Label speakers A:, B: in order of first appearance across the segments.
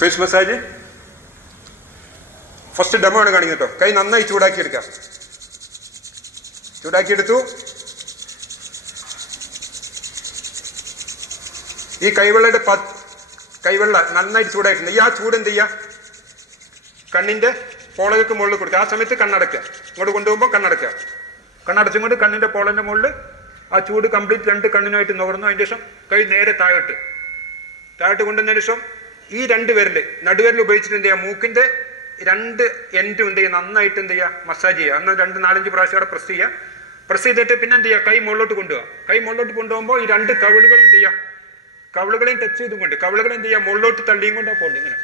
A: Face massage first demo ആണ് കാണിക്കുന്നത് കൈ നന്നായി ചൂടാക്കി എടുക്കാം. ചൂടാക്കിയെടുത്തു ഈ കൈവെള്ളയുടെ പ കൈവെള്ള നന്നായിട്ട് ചൂടായിട്ടുണ്ട്. ഈ ആ ചൂട് എന്ത് ചെയ്യുക കണ്ണിന്റെ പോളകൾക്ക് മുകളിൽ കൊടുക്കുക. ആ സമയത്ത് കണ്ണടക്കുക ഇങ്ങോട്ട് കൊണ്ടുപോകുമ്പോൾ കണ്ണടക്കുക കണ്ണടച്ചും കൊണ്ട് കണ്ണിന്റെ പോളന്റെ മുകളിൽ ആ ചൂട് കംപ്ലീറ്റ് രണ്ട് കണ്ണിനായിട്ട് നുകർന്നു. അതിന് ശേഷം കൈ നേരെ താഴോട്ട്. താഴോട്ട് കൊണ്ടുവന്നതിന് ശേഷം ഈ രണ്ട് വിരൽ നടുവിരൽ ഉപയോഗിച്ചിട്ട് എന്ത് ചെയ്യുക മൂക്കിന്റെ രണ്ട് എൻഡും എന്ത് ചെയ്യുക നന്നായിട്ട് എന്ത് ചെയ്യുക മസാജ് ചെയ്യുക. എന്നാൽ രണ്ട് നാലഞ്ച് പ്രാവശ്യം അവിടെ പ്രസ് ചെയ്യുക. പ്രസ് ചെയ്തിട്ട് പിന്നെ എന്ത് ചെയ്യുക കൈ മുകളിലോട്ട് കൊണ്ടുപോകുക കൈ മുകളിലോട്ട് കൊണ്ടുപോകുമ്പോൾ ഈ രണ്ട് കവിളുകൾ എന്ത് ചെയ്യുക കവിളുകളെയും ടച്ച് ചെയ്തും കൊണ്ട്. കവിളുകൾ എന്ത് ചെയ്യുക മുകളിലോട്ട് തള്ളിയും കൊണ്ടാ പോകുന്നത് ഇങ്ങനെ.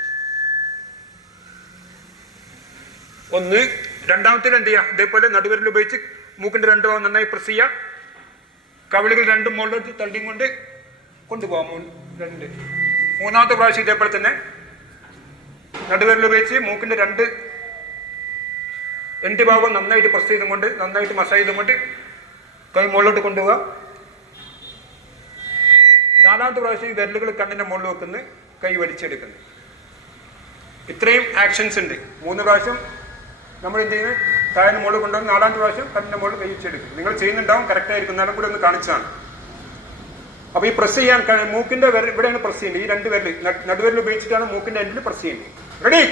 A: ഒന്ന് രണ്ടാമത്തേൽ എന്ത് ചെയ്യുക ഇതേപോലെ നടുവിരൽ ഉപയോഗിച്ച് മൂക്കിന്റെ രണ്ട് ഭാഗം നന്നായി പ്രസ് ചെയ്യുക. കവിളുകൾ രണ്ടും മുകളിലോട്ട് തള്ളിയും കൊണ്ട് കൊണ്ടുപോകാം. രണ്ട്. മൂന്നാമത്തെ പ്രാവശ്യം ഇതേപോലെ തന്നെ നടുവിരൽ ഉപയോഗിച്ച് മൂക്കിന്റെ രണ്ട് രണ്ട് ഭാഗം നന്നായിട്ട് പ്രസ് ചെയ്തും കൊണ്ട് നന്നായിട്ട് മസാജ് ചെയ്തും കൊണ്ട് കൈ മുകളിലോട്ട് കൊണ്ടുപോവുക. നാലാമത്തെ പ്രാവശ്യം ഈ വിരലുകൾ കണ്ണിന്റെ മുകളിൽ വെക്കുന്നു കൈ വലിച്ചെടുക്കുന്നു. ഇത്രയും ആക്ഷൻസ് ഉണ്ട്. മൂന്ന് പ്രാവശ്യം നമ്മൾ എന്ത് ചെയ്യുന്നത് താഴെ മുകളിൽ കൊണ്ടുവന്ന് നാലാമത്തെ പ്രാവശ്യം കണ്ണിന്റെ മുകളിൽ കഴിച്ചെടുക്കും നിങ്ങൾ ചെയ്യുന്നുണ്ടാവും കറക്റ്റ് ആയിരിക്കും. എന്നാലും കൂടി ഒന്ന് കാണിച്ചാണ് അപ്പൊ ഈ പ്രസ് ചെയ്യാൻ ക- മൂക്കിന്റെ ഇവിടെയാണ് പ്രസ് ചെയ്യുന്നത് ഈ രണ്ട് വിരൽ നടുവിരൽ ഉപയോഗിച്ചിട്ടാണ് മൂക്കിന്റെ എൻഡിൽ പ്രസ് ചെയ്യുന്നത് റെഡി